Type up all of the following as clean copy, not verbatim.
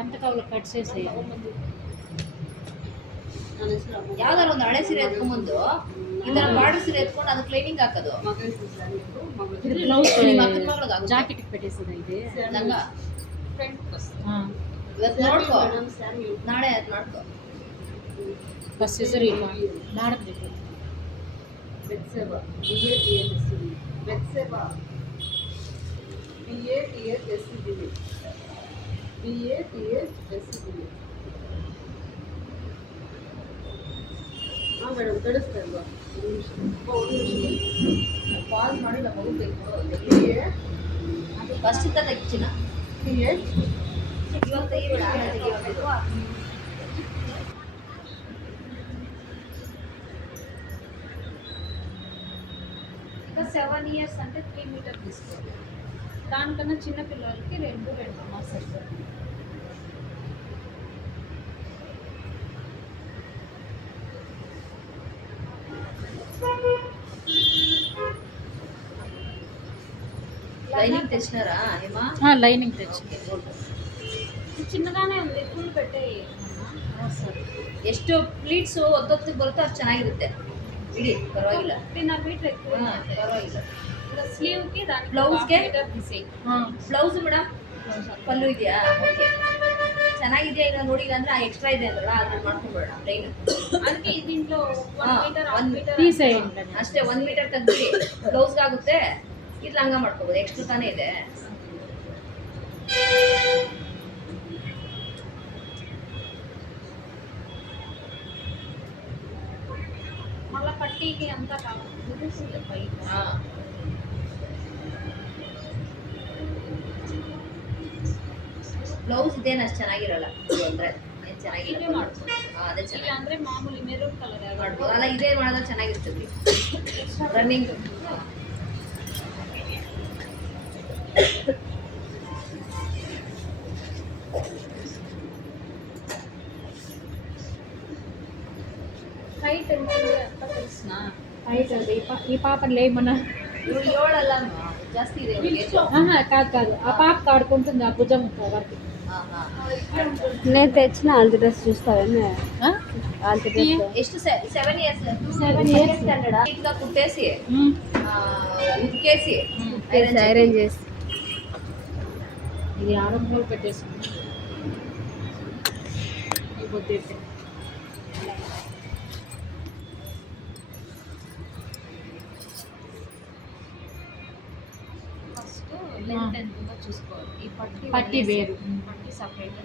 ఎంత కావాలో కట్ చేసేయాలి. ಯಾವ್ದಾರ ಒಂದು ಹಳೆ ಸೀರೆ ಎತ್ಕೊಂಡ್ಬಂದು ಇದರ ಬಾರ್ಡರ್ ಸೀರೆ ಎತ್ಕೊಂಡು ಅದು ಕ್ಲೀನಿಂಗ್ ಹಾಕೋದು. ಬ್ಲೌಸ್ ಜಾಕೆಟ್ పెట్టేసేది ఇది ನಂಗ ಇವತ್ತು ನೋಡ್ಕೋ, ನಾಳೆ ಅದು ಮಾಡ್ಕೋ. ಬಸ್ ಸರಿ ಮಾಡಬೇಕು. ಬೆಕ್ಸೆಬಾ ಬೆಕ್ಸೆಬಾ BATSSCB ಹಾಂ ಮೇಡಮ್ ಕಳಿಸ್ತಾ ಇಲ್ವಾ? ಪಾಸ್ ಮಾಡಿ ನಾವು ಹೋಗ್ಬೇಕು. ಅದು ಫಸ್ಟ್ ಇತ್ತ ತೆಗಿಚಿನ ಇವತ್ತು ತೆಗಿಬೇಡ, ಆಮೇಲೆ ತೆಗಿಬೇಕು. ఇంకా 7 years అంటే 3 మీటర్ తీసుకోవాలి. దానికన్నా చిన్న పిల్లలకి 2 సరిపోతుంది. లైనింగ్ తెచ్చినారా ఏమా? లైనింగ్ తెచ్చి ಚಿನ್ನಗಾನೇ ఉంది, ಫುಲ್ పెట్టే ಎಷ್ಟು ಪ್ಲೀಟ್ಸ್ ಒದ್ದೊತ್ತಿಗೆ ಬರುತ್ತೋ ಅಷ್ಟು ಚೆನ್ನಾಗಿರುತ್ತೆ. ಇಡಿ ಪರವಾಗಿಲ್ಲ, 3 ಮೀಟರ್ ఎక్కువ ಪರವಾಗಿಲ್ಲ. ಸ್ಲೀವ್ಗೆ దానికి ಬ್ಲೌಸ್ಗೆ తీసే ಬ್ಲೌಸ್ ಮೇಡಮ್ ಪಲ್ಲು ಇದೆಯಾ? ಓಕೆ, ಚೆನ್ನಾಗಿದೆಯಾ ಇಲ್ಲ ನೋಡಿಲ್ಲ ಅಂದ್ರೆ ಎಕ್ಸ್ಟ್ರಾ ಇದೆ ಅಂದ್ರಲ್ಲ ಅದನ್ನ ಮಾಡ್ಕೊಂಡ್ಬೇಡ ಲೈನ್. ಅದಕ್ಕೆ ಇದೀಂట్లో 1 ಮೀಟರ್ తీసేయండి ಅಷ್ಟೇ. 1 ಮೀಟರ್ ತೆಗ್ದಿರಿ, ಬ್ಲೌಸ್ಗೆ ಆಗುತ್ತೆ. ಇದು ಲಂಗ ಮಾಡ್ಕೋಬೋದು, ಎಕ್ಸ್ಟ್ರಾ ತಾನೇ ಇದೆ. మళ్ళీ పట్టీకి అంతా కావాలి పైకి. ಬ್ಲೌಸ್ ಇದೇನು ಅಷ್ಟು ಚೆನ್ನಾಗಿರಲ್ಲ ಅಂದ್ರೆ ಚೆನ್ನಾಗಿದೆ ಮಾಡ್ಬೋದು. ಅದೇ ಚೆನ್ನಾಗಿ ಅಂದ್ರೆ ಮಾಮೂಲಿ ಮೆರೂನ್ ಕಲರ್ ಮಾಡ್ಬೋದು. ಅಲ್ಲ ಇದೇ ಮಾಡಿದ್ರೆ ಚೆನ್ನಾಗಿರ್ತದೆ ರನ್ನಿಂಗ್. హైట్ ఎంత ಅಂತ తెలిసిన హైట్ అది ఈ పాపని లేమన్నా ಇವಳು 7 ಅಲ್ಲ ಜಾಸ್ತಿ ಇದೆ ಇವಳಿಗೆ. కాదు ఆ పాప ఆడుకుంటుంది ఆ భుజం వరకు. నేను తెచ్చిన ఆల్ది డ్రెస్ చూస్తావే? ఆల్ది డ్రెస్ ಎಷ್ಟು 7 years ಸ್ಟ್ಯಾಂಡರ್ಡ್ ಈಗ ಕುಟ್ಟೇಸಿ ఉతికేసి అరేంజ్ చేసి ఇది ఆరంభంలో పెట్టేసి అయిపోతే లెంత్ ఎంత ఉందో చూసుకోవాలి. ఈ పట్టి వేరు, పట్టి సపరేట్.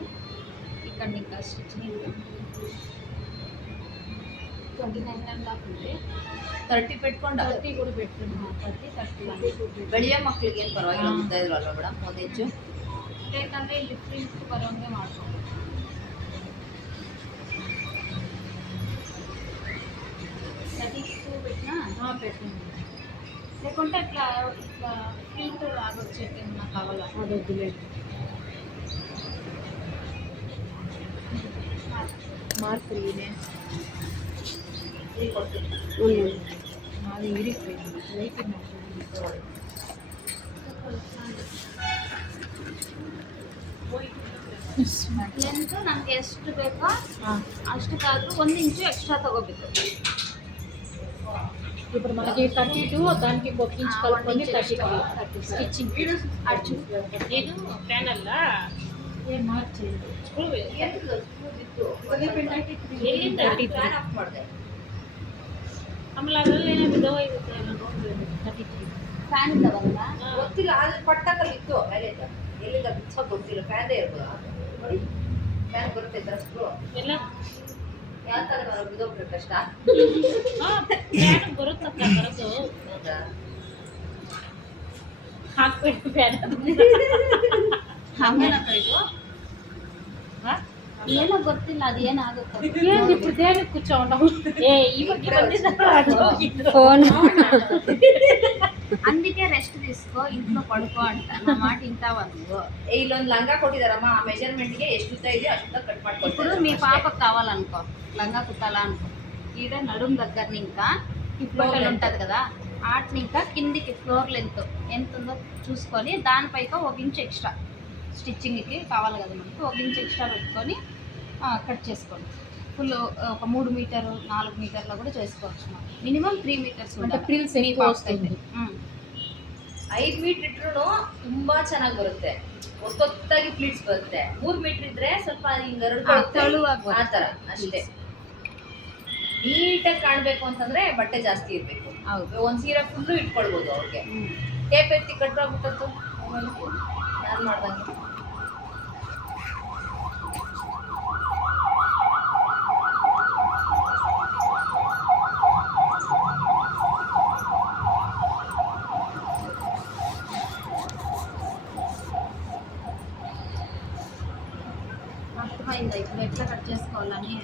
ఇక్కడ ఇంకా స్టిచ్చింగ్ 29.5 ఉంది. 30 పెట్టుಕೊಂಡ 30 కూడా పెట్టుకున్నా. 30 ಬೆಳೆಯ ಮಕ್ಕಳಿಗೆ ಏನು ಪರವಾಗಿಲ್ಲ, ಮುದ್ದ ಇದ್ರು ಅಲ್ವಾ ಮೇಡಮ್? ಒಂದು ಹೆಚ್ಚು ಯಾಕಂದ್ರೆ ಇಲ್ಲಿ ಪ್ರಿಂಟ್ ಬರೋಂಗೆ ಮಾಡ್ಕೊಂಡು 32 పెట్టినా పెట్టింది. లేకుంటే ఇట్లా ఇట్లా ప్రింట్ వచ్చేది నాకు కావాలా, అది వద్దులేదు. మార్కులు ఇదే అది ಇರಿపోయింది ಲೈಟ್ ಲೆಂತ್ ನನಗೆ ಎಷ್ಟು ಬೇಕೋ ಅಷ್ಟಕ್ಕಾದ್ರೂ 1 ಇಂಚು ಎಕ್ಸ್ಟ್ರಾ ತಗೋಬೇಕು. ఇప్పుడు మనకి 32 దానికి 1 ఇంచ్ కలుపుకొని 33 స్టిచ్చింగ్ ಅರ್ಜು ಇದು ಪ್ಯಾನ್ ಅಲ್ಲ ಏನು మార్చి ಸ್ಕ್ರೂ ಎಲ್ಲಿಂದ ಫ್ಯಾನ್ ಆಫ್ ಮಾಡಿದೆ. ಆಮೇಲೆ ಅದರಲ್ಲಿ ಏನೋ ವಿಧವ ಇರುತ್ತೆ ನೋಡ್ಬೇಕು. 33 ಫ್ಯಾನ್ ಇದ್ದಾವಲ್ಲ ಗೊತ್ತಿಲ್ಲ, ಅಲ್ಲಿ ಪಟ್ಟಕಲ್ಲಿ ಇತ್ತು ಮೇಲೆ ಎಲ್ಲಿಂದ ಬಿಚ್ಚ ಗೊತ್ತಿಲ್ಲ. ಫ್ಯಾನ್ದೇ ಇರ್ಬೋದು ನೋಡಿ, ಫ್ಯಾನ್ ಬರುತ್ತೆ ಸ್ಕ್ರೂ ಎಲ್ಲ ಯಾವ ಥರ ಬಿದ್ದೋಗ್ಬೇಕು ಕಷ್ಟ. ಫ್ಯಾನ್ ಬರುತ್ತಕ್ಕ, ಬರೋದು ಹೌದಾ? ಹಾಕ್ಬೇಕು ಫ್ಯಾನ್ ಆಮೇಲೆ ಇದು ಏನೋ ಗೊತ್ತಿಲ್ಲ, ಅದು ಏನಾಗುತ್ತೆ. ದೇವಿ ಕೂತ್ಕೊಂಡು ఫోన్ అందుకే రెస్ట్ తీసుకో, ఇంట్లో పడుకో అంట. నా మాట ఇంటావా నువ్వు? ఇಲ್ಲొంದು లంగా కొట్టిదారమ్మ, ఆ మెజర్మెంట్ಗೆ ಎಷ್ಟು ಉದ್ದ ಇದೆಯೋ ಅಷ್ಟು ಕಟ್ ಮಾಡ್ಕೊ. ఇప్పుడు మీ పాపకు కావాలనుకో లంగా కుట్టాలా అనుకో, ఈడ నడుము దగ్గర ఇంకా హిప్ బెల్ట్ ఉంటుంది కదా, ఆటిని ఇంకా కిందికి ఫ్లోర్ లెంత్ ఎంత ఉందో చూసుకొని దానిపైకి 1 ఇంచ్ ఎక్స్ట్రా స్టిచ్చింగ్కి కావాలి కదా మనకు 1 ఇంచ్ ఎక్స్ట్రా పెట్టుకొని కట్ చేసుకోండి. ఫుల్ ఒక 3 మీటర్ 4 మీటర్లో కూడా చేసుకోవచ్చు మనం. మినిమం 3 మీటర్స్ అంటే ಪ್ರಿಲ್ಸ್ ఎక్కువ ವಸ್ತುಂದು 5 ಮೀಟರ್ ಇಟ್ರು ತುಂಬಾ ಚೆನ್ನಾಗಿ ಬರುತ್ತೆ, ಒತ್ತೊತ್ತಾಗಿ ಪ್ಲೀಟ್ಸ್ ಬರುತ್ತೆ. 3 ಮೀಟರ್ ಇದ್ರೆ ಸ್ವಲ್ಪ ಹಿಂಗೆ ತೆಳುವಾಗಿ ಆ ಥರ ಅಷ್ಟೇ. ನೀಟಾಗಿ ಕಾಣಬೇಕು ಅಂತಂದ್ರೆ ಬಟ್ಟೆ ಜಾಸ್ತಿ ಇರಬೇಕು. ಹೌದು. ಒಂದು ಸೀರೆ ಫುಲ್ಲು ಇಟ್ಕೊಳ್ಬೋದು ಅವ್ರಿಗೆ. ಟೇಪ್ ಎತ್ತಿ ಕಟ್ಟೋಗ್ಬಿಟ್ಟದ್ದು ನಾನು ಮಾಡ್ದಂಗೆ. అర్థమైందా ఇప్పుడు ఎట్లా కట్ చేసుకోవాలని?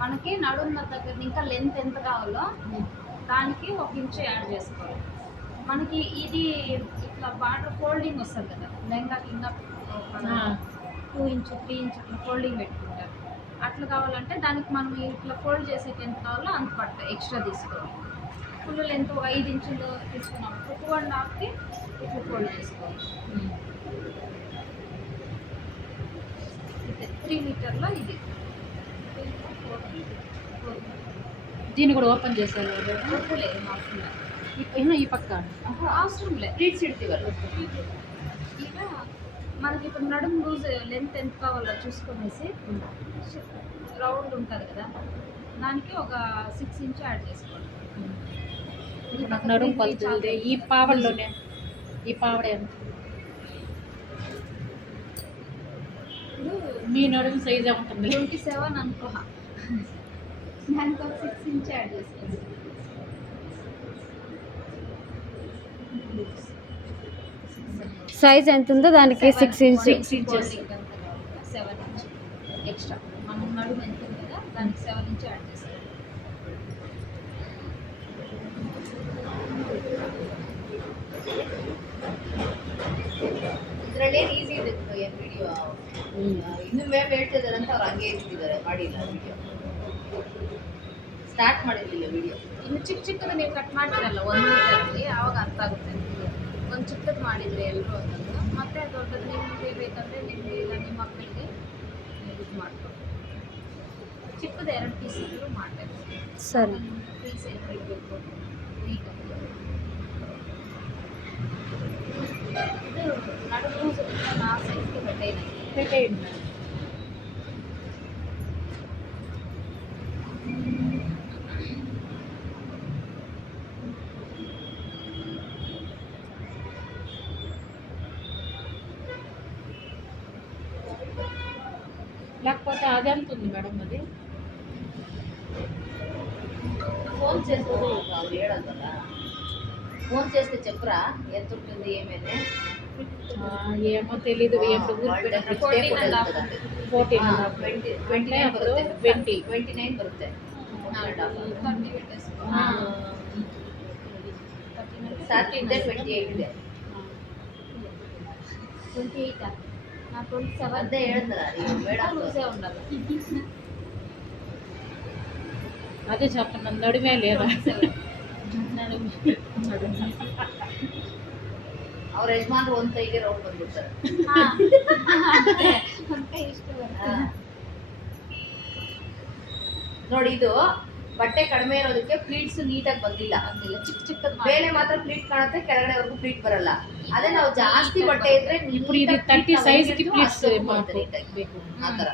మనకి నడుముల దగ్గర ఇంకా లెంత్ ఎంత కావాలో దానికి 1 ఇంచు యాడ్ చేసుకోవాలి. మనకి ఇది ఇట్లా బార్డర్ ఫోల్డింగ్ వస్తుంది కదా, లెంగా కింద 2 ఇంచు 3 ఇంచు ఇట్లా ఫోల్డింగ్ పెట్టుకుంటారు. అట్లా కావాలంటే దానికి మనం ఇట్లా ఫోల్డ్ చేసేకి ఎంత కావాలో అంత పట్ట ఎక్స్ట్రా తీసుకోవాలి. ఫుల్ లెంత్ 5 ఇంచులు తీసుకున్నప్పుడు 2.5కి ఇట్లా ఫోల్డ్ చేసుకోవాలి. 3 మీటర్లో ఇది దీన్ని కూడా ఓపెన్ చేశారు లేదు అవసరం లేదు. ఈ పక్క అవసరం లేదు, ప్లీట్స్ ఇಡ್ತೀವಲ್ಲ ಈಗ మనకి ఇప్పుడు నడుము లూజ్ లెంత్ ఎంత కావాలో చూసుకొనేసి రౌండ్ ఉంటుంది కదా, దానికి ఒక 6 ఇంచ్ యాడ్ చేసుకోండి. నాకు నడుము కొలుతుంది. ఈ పావడలోనే ఈ పావడ ఎంత? మీ నడుము సైజే ఉంటుంది. 27 అనుకో, దానికి ఒక 6 ఇంచ్ యాడ్ చేసుకోండి. సైజ్ ఎంత ఉందో దానికి 6 ఇంచ్ 7 ఇంచ్ ఎక్స్ట్రా. మనం నడుము ఎంత ఉంది కదా దానికి 7 ఇంచ్ యాడ్ చేసుకోండి. ಇದರಲ್ಲೇ ಈಸಿ ಇದೆ ವಿಡಿಯೋ. ಇನ್ನು ಮ್ಯಾಮ್ ಹೇಳ್ತಿದ್ದಾರೆ ಅಂತ ಅವ್ರು ಹಂಗೆ ಇರ್ತಿದ್ದಾರೆ, ಮಾಡಿಲ್ಲ ವಿಡಿಯೋ, ಸ್ಟಾರ್ಟ್ ಮಾಡಿರಲಿಲ್ಲ ವಿಡಿಯೋ. ಇನ್ನು ಚಿಕ್ಕ ಚಿಕ್ಕದು ನೀವು ಕಟ್ ಮಾಡ್ತೀರಲ್ಲ 1 ಮೀಟರಲ್ಲಿ, ಆವಾಗ ಅರ್ಥ ಆಗುತ್ತೆ. ಒಂದು ಚಿಕ್ಕದು ಮಾಡಿದರೆ ಎಲ್ಲರೂ ಒಂದೊಂದು, ಮತ್ತೆ ದೊಡ್ಡದು ನಿಮಗೆ ಬೇಕಂದರೆ ನಿಮಗೆ ಇಲ್ಲ ನಿಮ್ಮ ಮಕ್ಕಳಿಗೆ ಇದು ಮಾಡ್ಕೊಂಡು ಚಿಕ್ಕದು 2 ಪೀಸ್ ಇದ್ದರೂ ಮಾಡಬೇಕು. ಸರಿ. ಪೀಸ್ ಏನು ಇಡಬೇಕು ನೀಟಾಗಿ. ಇದು ನಡುವು ಆ ಸೈಜ್ಗೆ ಬಟ್ಟೆ లేకపోతే అది ఎంత ఉంది మేడం? అది ఫోన్ చేస్తే వాళ్ళు ఏడదಲ್ಲ, ఫోన్ చేస్తే చెప్పరా ఎంత ఉంటుంది ఏమైనా? ఏమో తెలీదు. ఎప్పుడు ఊరికి 29 ಬರುತ್ತೆ. ಸಾಕಿದ್ದೆ 28 ಇದೆ. 28 నాకు 27 అదే ಹೇಳ್ತಾರ మేడం లూజే ఉండాలి. అదే చెప్తున్నాను, నడుమే లేదా? ಅವ್ರ ಯಜಮಾನ್ರು ಒಂದು ಕೈಗೆ ರೌಂಡ್ ಬಂದ್ಬಿಡ್ತಾರೆ. ನೋಡಿ, ಇದು ಬಟ್ಟೆ ಕಡಿಮೆ ಇರೋದಕ್ಕೆ ಪ್ಲೀಟ್ಸ್ ನೀಟಾಗಿ ಬಂದಿಲ್ಲ. ಚಿಕ್ಕ ಚಿಕ್ಕದ ಮೇಲೆ ಮಾತ್ರ ಪ್ಲೀಟ್ ಕಾಣುತ್ತೆ, ಕೆಳಗಡೆವರೆಗೂ ಪ್ಲೀಟ್ ಬರಲ್ಲ. ಅದೇ ನಾವು ಜಾಸ್ತಿ ಬಟ್ಟೆ ಇದ್ರೆ ఇప్పుడు ఇది 30 సైజ్కి ప్లీట్స్ ಬೇಕು ఆ ತರ.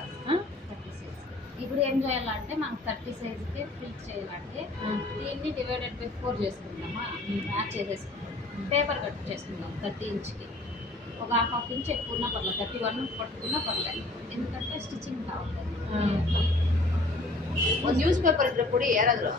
ఇప్పుడు ఏం చేయాలంటే మనం 30 సైజ్కి ప్లీట్ చేయాలంటే దీన్ని డివైడెడ్ బై 4 చేసుకుందామా, మ్యాచ్ చేసేసుకుందాం. పేపర్ కట్ చేసుకుందాం 30 ఇంచ్కి. ఒక హాఫ్ ఇంచ్ ఎక్కువ ఉన్నా పర్లేదు, 31 పట్టుకున్నా పర్లేదు, ఎందుకంటే స్టిచ్చింగ్ కావాలి. ಒಂದು ನ್ಯೂಸ್ ಪೇಪರ್ ಇದ್ರೆ ಕೊಡಿ ಯಾರಾದರೂ.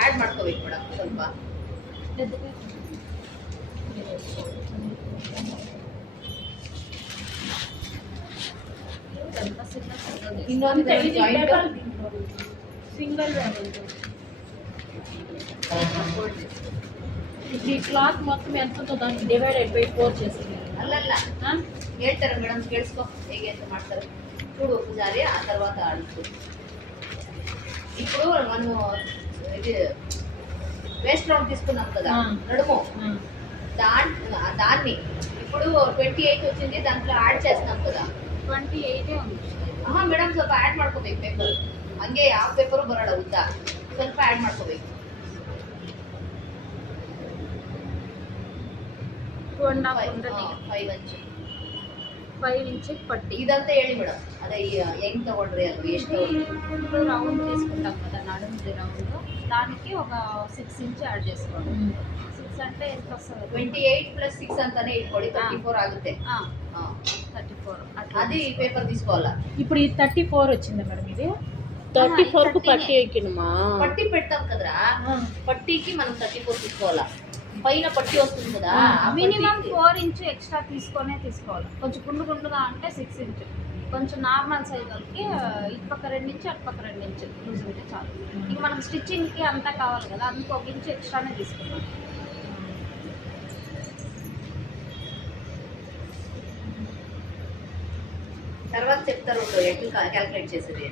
ಆ್ಯಡ್ ಮಾಡ್ಕೋಬೇಕು ಮೇಡಮ್ ಸ್ವಲ್ಪ. ಇನ್ನೊಂದು ಜಾಯಿಂಟ್ సింగిల్ ఈ క్లాత్ మొత్తం ఎంత ఉందో దాన్ని డివైడెడ్ బై 4 చేసుకున్నాను. ಅಲ್ಲಲ್ಲ ಹೇಳ್ತಾರೆ ಮೇಡಮ್, ಕೇಳಿಸ್ಕೊ ಹೇಗೆ ಅಂತ ಮಾಡ್ತಾರೆ చూడు ఒకసారి, ఆ తర్వాత అడుగు. ఇప్పుడు మనం ఇది వేస్ట్ రౌండ్ తీసుకున్నాం కదా నడుము, దాన్ని ఇప్పుడు 28 వచ్చింది, దాంట్లో యాడ్ చేస్తున్నాం కదా. 28 ఉంది. ಮೇಡಮ್ ಸ್ವಲ್ಪ ಆ್ಯಡ್ ಮಾಡ್ಕೋಬೇಕು ಪೇಪರ್, ಹಂಗೆ ಯಾವ ಪೇಪರು ಬರೋಲ್ಲ ಉದ್ದ, ಸ್ವಲ್ಪ ಆ್ಯಡ್ ಮಾಡ್ಕೋಬೇಕು. 2.5 ఉంటుంది. 5 ಇಂಚು 5 ಇಂಚಿಗೆ ಪಟ್ಟಿ. ಇದಂತ ಹೇಳಿ ಮೇಡಮ್, ಅದೇ ಹೆಂಗ್ ತಗೊಂಡ್ರಿ ಅದು ಎಷ್ಟು ఇప్పుడు రౌండ్ తీసుకుంటాం కదా నడుముది రౌండ్, దానికి ఒక 6 ఇంచ్ యాడ్ చేసుకోండి. 6 అంటే ఎంత వస్తుంది? 28 ప్లస్ 6 అంತಾನೆ ఇట్ಕೊಳ್ಳಿ, 34 ఆಗುತ್ತೆ. 34 అట్లా. అది పేపర్ తీసుకోవాలా. ఇప్పుడు ఈ 34 వచ్చింది మేడం, ఇది 34కు పట్టి ఎక్కినమా? పట్టి పెడతాం కదరా, పట్టీకి మనం 34 తీసుకోవాలా. పైన పట్టి వస్తుంది కదా, మినిమం 4 ఇంచ్ ఎక్స్ట్రా తీసుకోవాలి. కొంచెం గుండుగా అంటే 6 ఇంచ్, కొంచెం నార్మల్ సైజ్ వాళ్ళకి ఇటు పక్క 2 ఇంచ్ అటు పక్క 2 ఇంచ్ లూజ్ ఉంటే చాలు. ఇంక మనకు స్టిచ్చింగ్కి అంతా కావాలి కదా, అందుకు 1 ఇంచ్ ఎక్స్ట్రానే తీసుకున్నాం. తర్వాత చెప్తారు ఎట్లా క్యాలిక్యులేట్ చేసేది.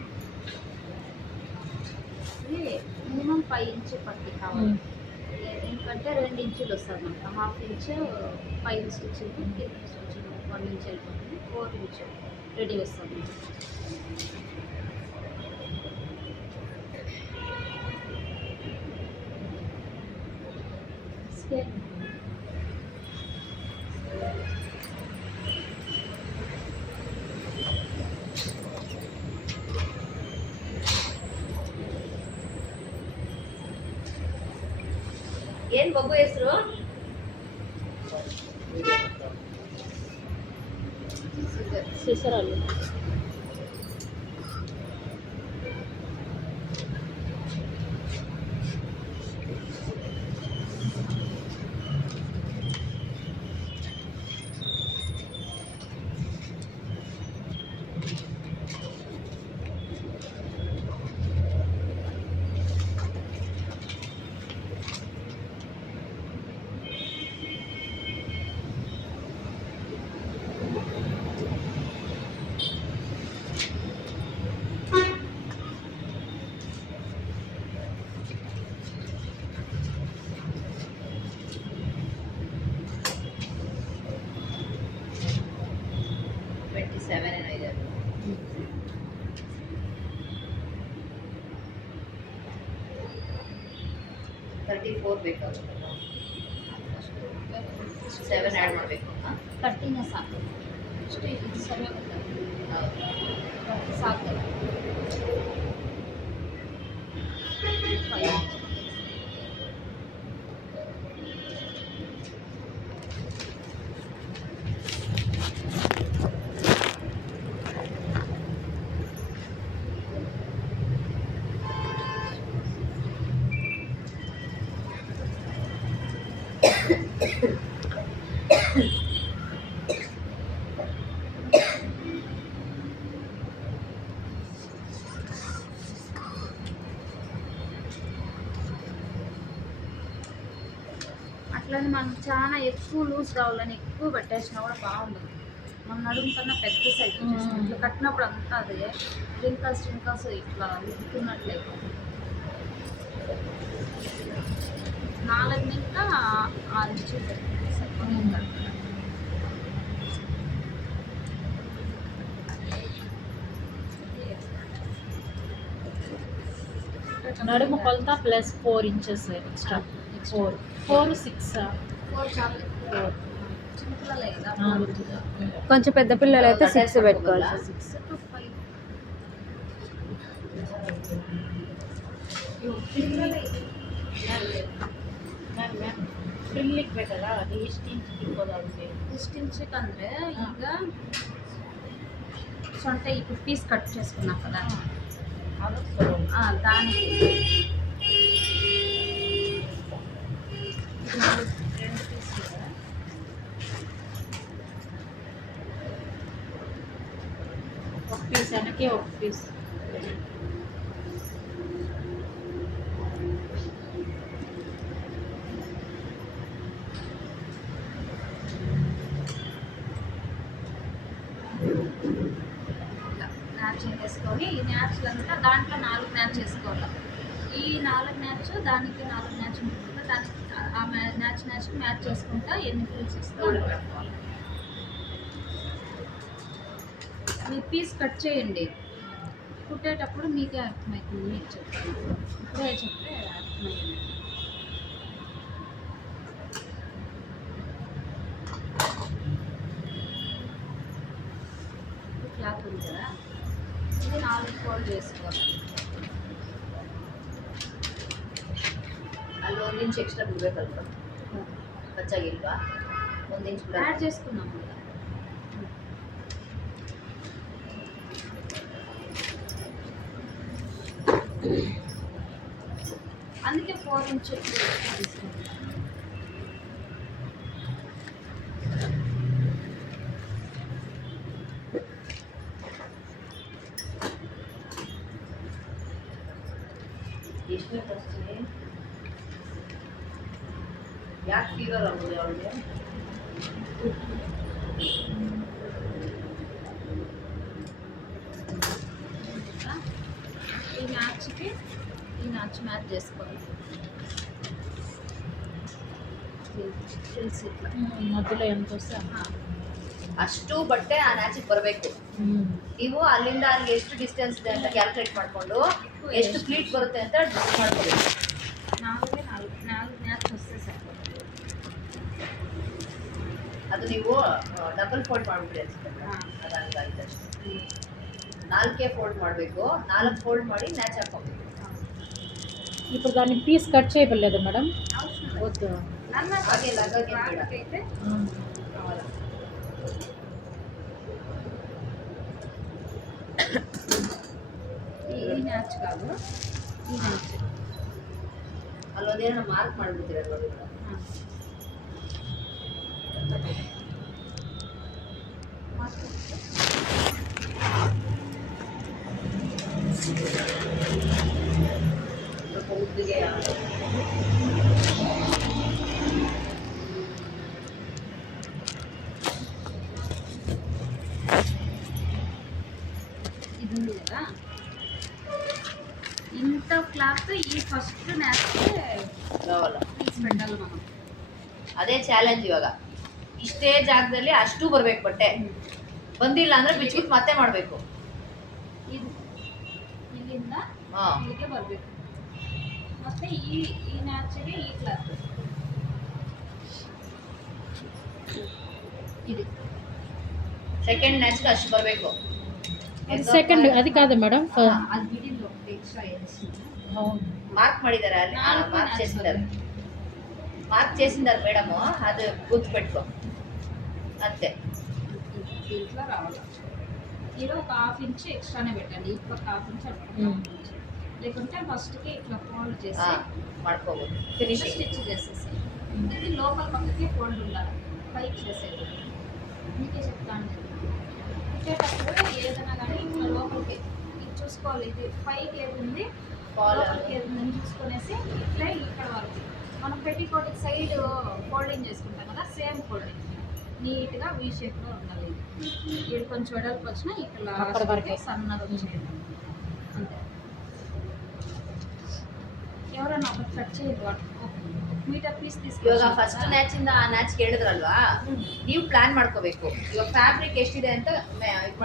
ఇది మినిమం 5 ఇంచ్ పట్టి కావాలి. ఎందుకంటే 2 ఇంచులు వస్తుంది మనకు, 1/2 ఇంచ్ పైన స్టిచ్చింగ్, కింద స్టిచ్చింగ్ 1 ఇంచ్ అయిపోతుంది. 4 ఇంచ్ రెడీ వస్తుంది. స్కేల్ ಏನ್ ಮಗು ಹೆಸರು? సిసరాలు. $34 ಬೇಕಾಗುತ್ತೆ. 7 ಆ್ಯಡ್ ಮಾಡಬೇಕು. 13 ಸಾಕು. ಇಷ್ಟು ಇದು ಸರಿ ಸಾಕು. 5 అట్లని మనం చాలా ఎక్కువ లూజ్ కావాలని ఎక్కువ పెట్టేసినా కూడా బాగుండదు. మన నడుము కన్నా పెద్ద సైజ్ ఇట్లా కట్టినప్పుడు అంతా అదే రింకల్స్ ఇట్లా ఉడుకున్నట్లయిపోతుంది. 4 ఇంకా 6 ఇంచులు సరిపోతుంది. నడుము కొలత ప్లస్ 4 ఇంచెస్ ఎక్స్ట్రా. 4 6 4 చాలు. చిన్నపిల్లలే కదా, కొంచెం పెద్ద పిల్లలు అయితే 6 పెట్టుకోవాలి. 6 to 5 ಫ್ರಿಲ್ಲಿಗೆ ಬೇಕಲ್ಲ, ಅದು ಎಷ್ಟು ಇಂಚ್ ತಿಕ್ಕೋದಾಗುತ್ತೆ? ಎಷ್ಟು ಇಂಚಿಗೆ ಅಂದರೆ ಈಗ సొంత ఇప్పుడు పీస్ కట్ చేసుకున్నాం కదా, దానికి 2 పీసులు కదా, ఒక పీస్ వెనక్కి ఒక పీస్. చేసేసుకొని ఈ మ్యాచ్లంతా దాంట్లో 4 మ్యాచ్ చేసుకోవాలి. ఈ 4 మ్యాచ్ దానికి 4 మ్యాచ్ ఉంటుంది, దానికి ఆ మ్యాచ్ మ్యాచ్ చేసుకుంటా ఎన్ని ఫ్రిల్స్ ఇస్తుందో అన్ని పెట్టుకోవాలి. మీరు పీస్ కట్ చేయండి, కుట్టేటప్పుడు మీకే అర్థమవుతుంది. మీరు చెప్తాను ఇప్పుడే చెప్తే అర్థమయ్యింది. క్లాత్ ఉంది కదా, ఇది 4 ఫోల్డ్ చేసుకోవాలి. ಅಲ್ಲಿ 1 ಇಂಚ್ ಎಕ್ಸ್ಟ್ರಾ ಬಿಡ್ಬೇಕಲ್ವ ಕಚ್ಚಾಗಿಲ್ವಾ? 1 ಇಂಚ್ ಬಿಡ యాడ్ చేసుకున్నాం కదా. అందుకే 4 ఇంచ్ తీసుకుంటాం. ಎಷ್ಟು ವಸ್ತಿದೆ ಯಾಕೆ ಫೀವರ್ ಆಗೋದು ಅವಳಿಗೆ? ఈ మ్యాచ్కి ఈ మ్యాచ్ చేసుకోవాలి. తెలిసి ఇట్లా మధ్యలో ఎంత వస్తే ಅಷ್ಟು ಬಟ್ಟೆ ಆ ನ್ಯಾಚಿಗೆ ಬರಬೇಕು. ನೀವು ಅಲ್ಲಿಂದ ಅಲ್ಲಿಗೆ ಎಷ್ಟು ಡಿಸ್ಟೆನ್ಸ್ ಇದೆ ಅಂತ ಕ್ಯಾಲ್ಕುಲೇಟ್ ಮಾಡಿಕೊಂಡು ಎಷ್ಟು ಪ್ಲೀಟ್ ಬರುತ್ತೆ ಅಂತ ಡಿಸೈಡ್ ಮಾಡ್ಕೋಬೇಕು. 4 ಮ್ಯಾಚ್ వస్తే సరిపోతుంది. ಅದು ನೀವು ಡಬಲ್ ಫೋಲ್ಡ್ ಮಾಡಿಬಿಡಿ ಅನ್ಸುತ್ತೆ. ಅದಾಗಾಯ್ತು ಅಷ್ಟೇ. 4 ಫೋಲ್ಡ್ ಮಾಡಬೇಕು. 4 ಫೋಲ್ಡ್ ಮಾಡಿ ನ್ಯಾಚ್ ಹಾಕೋಬೇಕು. ఇప్పుడు దాన్ని పీస్ కట్ చేయబడలేదు మేడం? వద్దు. ಹಾಗೆ ಲಗಾಗೆ ಬೇಡ. అయితే ఈ మ్యాచ్ కాదు, ఈ మ్యాచ్ ಅಲ್ಲೊಂದೇನೋ ಮಾರ್ಕ್ ಮಾಡಿಬಿಡ್ತೀರ ನೋಡಿ ಮೇಡಮ್. ಸ್ವಲ್ಪ ಉದ್ದಿಗೆ ఇది ఉంది కదా, ఇంత క్లాత్ ఈ ఫస్ట్ మ్యాచ్కి ರಾವಲ್ಲ. తీసి పెట్టాలి మనం. ಅದೇ ಚಾಲೆಂಜ್ ಇವಾಗ. ಇಷ್ಟೇ ಜಾಗದಲ್ಲಿ ಅಷ್ಟು ಬರ್ಬೇಕು ಬಟ್ಟೆ. ಬಂದಿಲ್ಲ ಅಂದ್ರೆ ಬಿಚ್ಬಿಟ್ಟು ಮತ್ತೆ ಮಾಡಬೇಕು. ಇದು ಇಲ್ಲಿಂದ ಹಾ ಇಲ್ಲಿಗೆ ಬರಬೇಕು. ಮತ್ತೆ ಈ ಮ್ಯಾಚ್ಗೆ ಈ ಕ್ಲಾತ್ ఇది ಸೆಕೆಂಡ್ ಮ್ಯಾಚ್ಗೆ ಅಷ್ಟು ಬರಬೇಕು. సెకండ్ అది కాదు మేడం. అది మిడిల్లో ఒకటి ఎక్స్ట్రా వేసింది. మార్క్ ಮಾಡಿದಾರೆ ಅಲ್ಲಿ. మార్క్ చేసిందారు. మార్క్ చేసిందారు మేడం. అది గుర్తుపెట్టుకో అంతే. దీంట్లో రావాలి. ఇది ఒక 1/2 ఇంచ్ ఎక్స్ట్రానే పెట్టండి. ఈ పక్క 1/2 ఇంచ్ అటు పక్క 1/2 ఇంచ్. లేకుంటే ఫస్ట్కి ఇట్లా ఫోల్డ్ చేసి ಮಾಡ್ಕೋಬೋದು. ಫಿನಿಶಿಂಗ್ స్టిచ్ చేసేసి ఇది లోపల పక్కకి ఫోల్డ్ ఉండాలి. పైకి చేసేది మీకే చెప్తాను. కుట్టేటప్పుడు ఏదైనా కానీ ఇట్లా లోపలికి ఇది చూసుకోవాలి. ఇది పైకి ఏది ఉంది, లోపలికి ఏది ఉందని చూసుకునేసి ఇట్లా ఇక్కడ వరకు మనం పెట్టికోటికి సైడ్ ఫోల్డింగ్ చేసుకుంటాం కదా, సేమ్ ఫోల్డింగ్ నీట్గా వీ షేప్లో ఉండాలి. ఇది కొంచెం వెడల్పు వచ్చినా ఇక్కడ అక్కడ వరకే. సన్నగా వచ్చేది అంతే. ఎవరైనా ఒకటి కట్ చేయదు, మీటర్ ಪೀಸ್ ಇವಾಗ ಫಸ್ಟ್ ಮ್ಯಾಚ್ ಇಂದ ಆ ಮ್ಯಾಚ್ ಹೇಳಿದ್ರಲ್ವಾ, ನೀವು ಪ್ಲಾನ್ ಮಾಡ್ಕೋಬೇಕು. ಇವಾಗ ಫ್ಯಾಬ್ರಿಕ್ ಎಷ್ಟಿದೆ ಅಂತ ಇದು